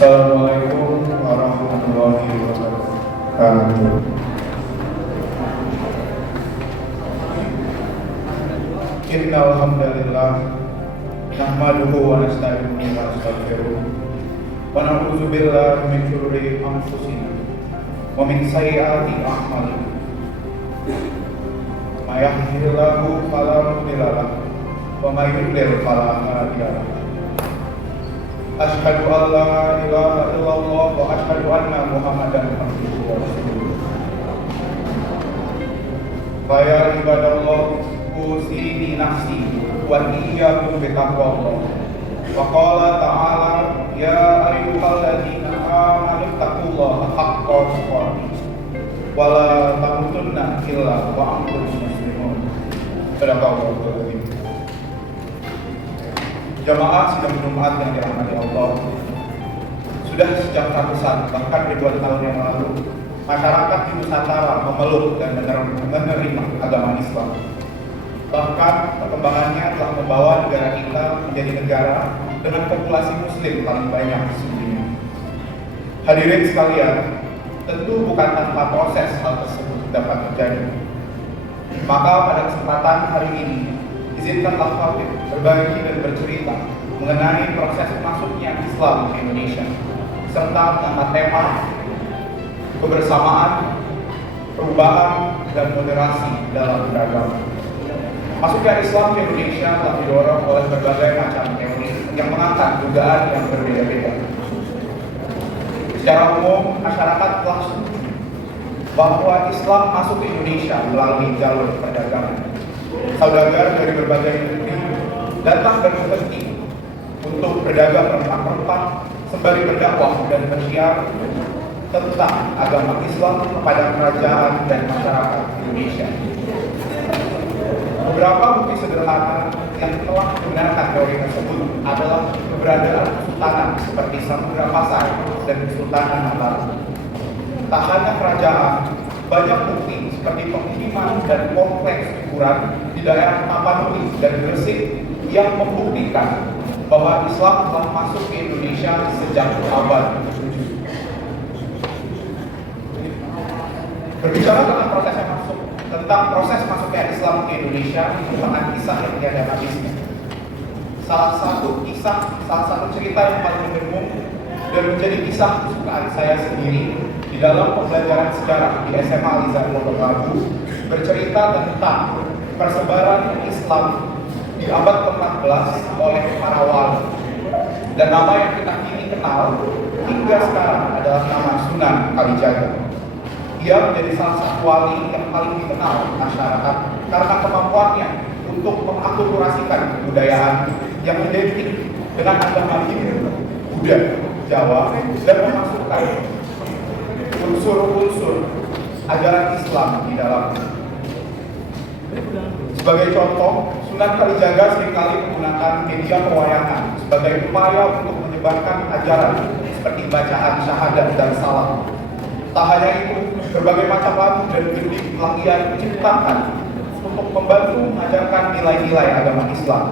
Assalamualaikum warahmatullahi wabarakatuh. Innal hamdalillah nahmaduhu wa nasta'inuhu wa nastaghfiruh wa na'udzu billahi min shururi anfusina wa min sayyiati a'malina. May yahdihillahu fala mudilla lahu wa may yudlil fala hadiya lahu. Asyhadu an la ilaha illallah wa asyhadu anna Muhammadan abduhu wa rasuluh. Ya ibadallah, usini nafsi wa iyyakum bittaqwallah. Wa qala ta'ala ya ayyuhalladzina amanu taqullaha haqqa tuqatih wa la tamutunna illa wa antum muslimun. Sadaqallahul azim. Jamaah sidang Jumat yang dirahmati Allah, sudah sejak ratusan bahkan ribuan tahun yang lalu masyarakat di Nusantara memeluk dan menerima agama Islam. Bahkan perkembangannya telah membawa negara kita menjadi negara dengan populasi Muslim paling banyak di dunia. Hadirin sekalian, tentu bukan tanpa proses hal tersebut dapat terjadi. Maka pada kesempatan hari ini, izinkanlah Khatib berbagi dan bercerita mengenai proses masuknya Islam ke Indonesia, serta mengangkat tema kebersamaan, perubahan, dan moderasi dalam beragama. Masuknya Islam ke Indonesia telah didorong oleh berbagai macam teori yang mengangkat dugaan yang berbeda-beda. Secara umum, masyarakat telah setuju bahwa Islam masuk ke Indonesia melalui jalur perdagangan. Saudagar dari berbagai negeri datang dan berhenti untuk berdagang rempah-rempah sembari berdakwah dan bersyiar tentang agama Islam kepada kerajaan dan masyarakat Indonesia. Beberapa bukti sederhana yang telah membenarkan teori tersebut adalah keberadaan kesultanan seperti Samudra Pasai dan Kesultanan Mataram. Tak hanya kerajaan, banyak bukti seperti pemukiman dan kompleks hiburan di daerah Tapanuli dan Gresik yang membuktikan bahwa Islam telah masuk ke Indonesia sejak abad ke-7. Berbicara tentang proses masuknya Islam ke Indonesia merupakan kisah yang tiada habisnya. Salah satu cerita yang paling mendengung dan menjadi kisah kesukaan saya sendiri di dalam pembelajaran sejarah di SMA Al-Izhar Pondok Labu bercerita tentang persebaran Islam di abad ke-14 oleh para wali. Dan nama yang kita kini kenal hingga sekarang adalah nama Sunan Kalijaga. Ia menjadi salah satu wali yang paling dikenal masyarakat karena kemampuannya untuk mengakulturasikan kebudayaan yang identik dengan agama Hindu, Buddha, Jawa, dan memasukkan unsur-unsur ajaran Islam di dalamnya. Sebagai contoh, Sunan Kalijaga seringkali menggunakan media pewayangan sebagai upaya untuk menyebarkan ajaran seperti bacaan syahadat dan salam. Tak hanya itu, berbagai macam lagu dan gedik telah ia ciptakan untuk membantu mengajarkan nilai-nilai agama Islam.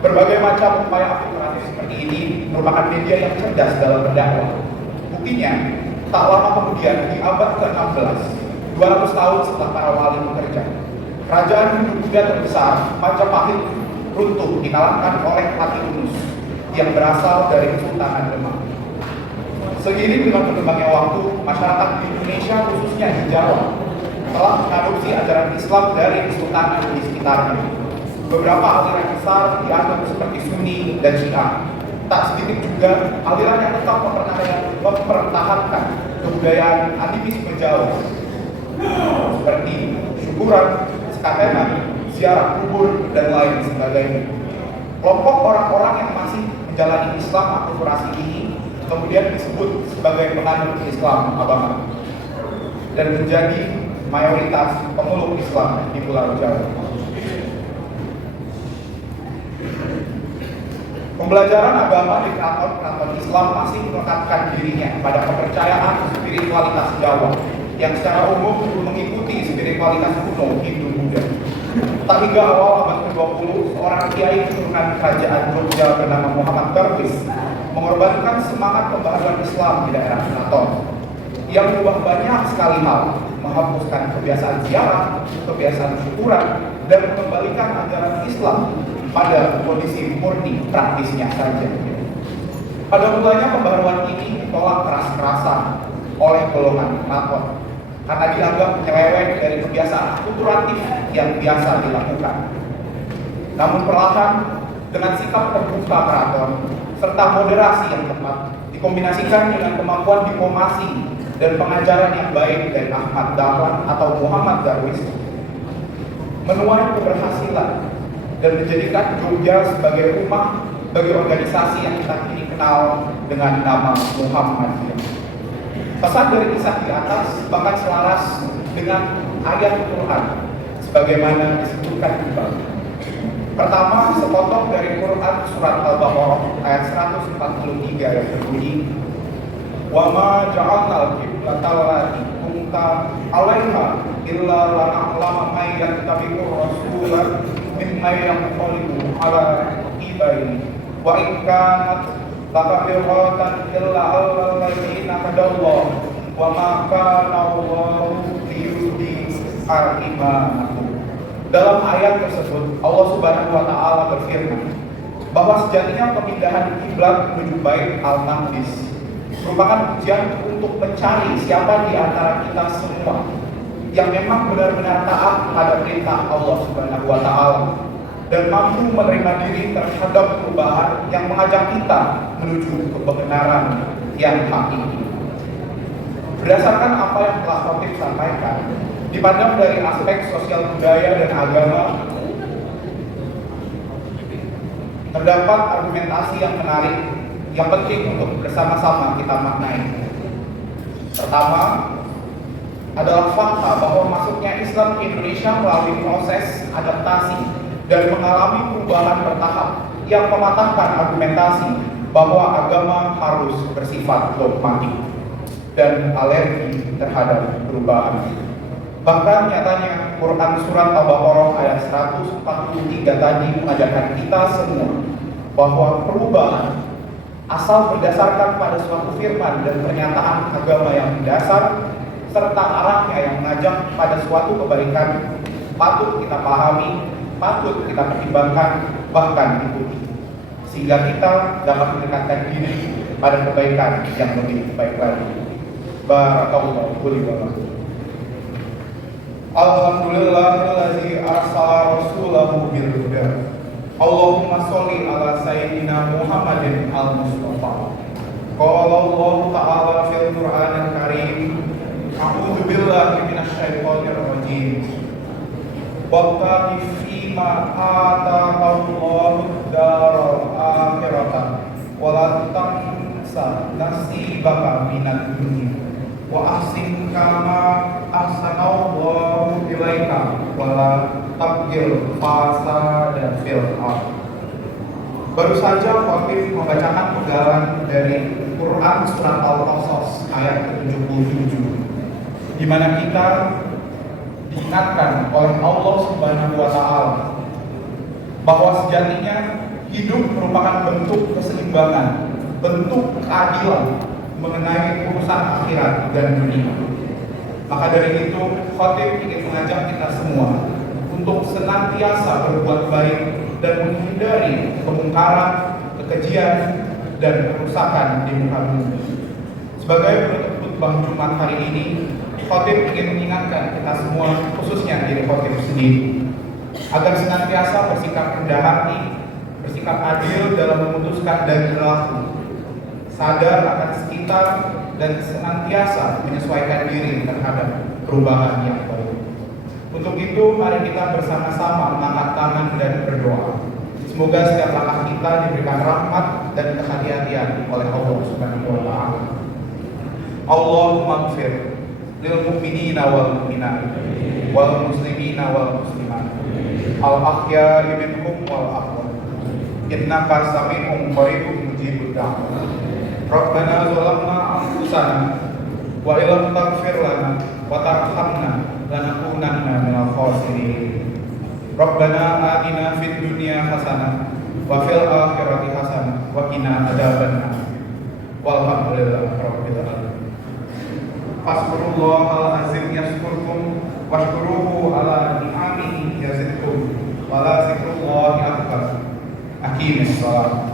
Berbagai macam upaya akulturatif seperti ini merupakan media yang cerdas dalam berdakwah. Buktinya, tak lama kemudian di abad ke-16, 200 tahun setelah para wali bekerja, kerajaan Hindu Buddha terbesar Majapahit runtuh dikalahkan oleh Pati Unus yang berasal dari Kesultanan Demak. Seiring dengan berkembangnya waktu, masyarakat di Indonesia khususnya di Jawa telah mengadopsi ajaran Islam dari kesultanan di sekitarnya. Beberapa aliran besar dianggap seperti Sunni dan Syiah. Tak sedikit juga aliran yang tetap mempertahankan kebudayaan animisme Jawa seperti syukuran, sekatenan, ziarah kubur, dan lain sebagainya. Kelompok orang-orang yang masih menjalani Islam akulturasi ini kemudian disebut sebagai penganut Islam Abangan dan menjadi mayoritas pemeluk Islam di Pulau Jawa. Pembelajaran agama di keraton-keraton Islam masih melekatkan dirinya pada kepercayaan spiritualitas Jawa yang secara umum mengikuti spiritualitas kuno Hindu Buddha. Tak hingga awal abad ke-20, seorang kiai keturunan kerajaan Jogja bernama Muhammad Darwis mengorbankan semangat pembaharuan Islam di daerah keraton yang mengubah banyak sekali hal, menghapuskan kebiasaan ziarah, kebiasaan syukuran, dan mengembalikan ajaran Islam pada kondisi murni praktisnya saja. Pada mulanya pembaharuan ini ditolak keras-kerasan oleh golongan keraton karena dianggap menyeleweng dari kebiasaan kulturatif yang biasa dilakukan. Namun perlahan dengan sikap terbuka keraton serta moderasi yang tepat dikombinasikan dengan kemampuan diplomasi dan pengajaran yang baik dari Ahmad Dahlan atau Muhammad Darwis, menuai keberhasilan dan menjadikan Jogja sebagai rumah bagi organisasi yang kita kini kenal dengan nama Muhammadiyah. Pesan dari kisah di atas bahkan selaras dengan ayat Quran sebagaimana disebutkan di bawah. Pertama, sepotong dari Quran surat Al-Baqarah ayat 143 yang berbunyi, "Wa ma ja'alnal qiblata allati kunta 'alaiha illa lana'lama may yattabi'ur rasula mimman yanqalibu 'ala aqibaihi wa in kanat lakabiratan illa 'alal ladzina hadallahu wa ma kana Allahu liyudhi'a imanakum." Dalam ayat tersebut, Allah Subhanahu wa Ta'ala berfirman bahwa sejatinya pemindahan kiblat menuju Bait Al-Maqdis merupakan ujian untuk mencari siapa di antara kita semua yang memang benar-benar taat pada perintah Allah Subhanahu wa Ta'ala dan mampu menerima diri terhadap perubahan yang mengajak kita menuju kebenaran yang hakiki. Berdasarkan apa yang telah Khotib sampaikan, dipandang dari aspek sosial budaya dan agama, terdapat argumentasi yang menarik yang penting untuk bersama-sama kita maknai. Pertama adalah fakta bahwa masuknya Islam ke Indonesia melalui proses adaptasi dan mengalami perubahan bertahap yang mematahkan argumentasi bahwa agama harus bersifat dogmatik dan alergi terhadap perubahan. Bahkan nyatanya Quran surat Al-Baqarah ayat 143 tadi mengajarkan kita semua bahwa perubahan asal berdasarkan pada suatu firman dan pernyataan agama yang mendasar serta arahnya yang mengajak pada suatu kebaikan patut kita pahami, patut kita pertimbangkan, bahkan ikuti, sehingga kita dapat mendekatkan diri pada kebaikan yang lebih baik lagi. Barakallahu li wa lakum. Alhamdulillahillazi arsala rasulahu bil huda. Allahumma sholli ala sayyidina Muhammadin al-Mustafa. Qala Allah ta'ala fil Qur'anil Karim, a'udzu billahi minasyaitonir rajim. Wabtaghi fima ataakallahu daral akhirata wa la tansa nasibaka minad dunya wa ahsin kama ahsanallahu ilaika wa la tabghil fasada fil ardh. Baru saja Khotib membacakan penggalan dari Quran surat Al-Qasas ayat ke-77, di mana kita diingatkan oleh Allah Subhanahu wa Ta'ala bahwa sejatinya hidup merupakan bentuk keseimbangan, bentuk keadilan mengenai urusan akhirat dan dunia. Maka dari itu, Khotib ingin mengajak kita semua untuk senantiasa berbuat baik dan menghindari kemungkaran, kekejian, dan kerusakan di muka bumi. Sebagai penutup khutbah Jumat hari ini, Khotib ingin mengingatkan kita semua, khususnya diri Khotib sendiri, agar senantiasa bersikap rendah hati, bersikap adil dalam memutuskan dan berlaku, sadar akan sekitar, dan senantiasa menyesuaikan diri terhadap perubahan yang baik. Untuk itu, mari kita bersama-sama mengangkat tangan dan berdoa. Semoga setiap langkah kita diberikan rahmat dan kehati-hatian oleh Allah Subhanahu wa Ta'ala. Allahumma ighfir lil mu'minina wal mu'minat wal muslimina wal muslimat al ahya'i minhum wal amwat innaka sami'un qaribun mujibud da'wah. Rabbana zalamna anfusana wa illam taghfir lana wa tarhamna lanakunanna minal khasirin. Rabbana atina fid dunya hasanah wa fil akhirati hasanah wa qina adzabannar. Walhamdulillah rabbil alamin. Fasburullahal azim yaskurkum washkuruhu ala ni'amihi yazidkum wa la zikrullahi akbar. Aqimis salat.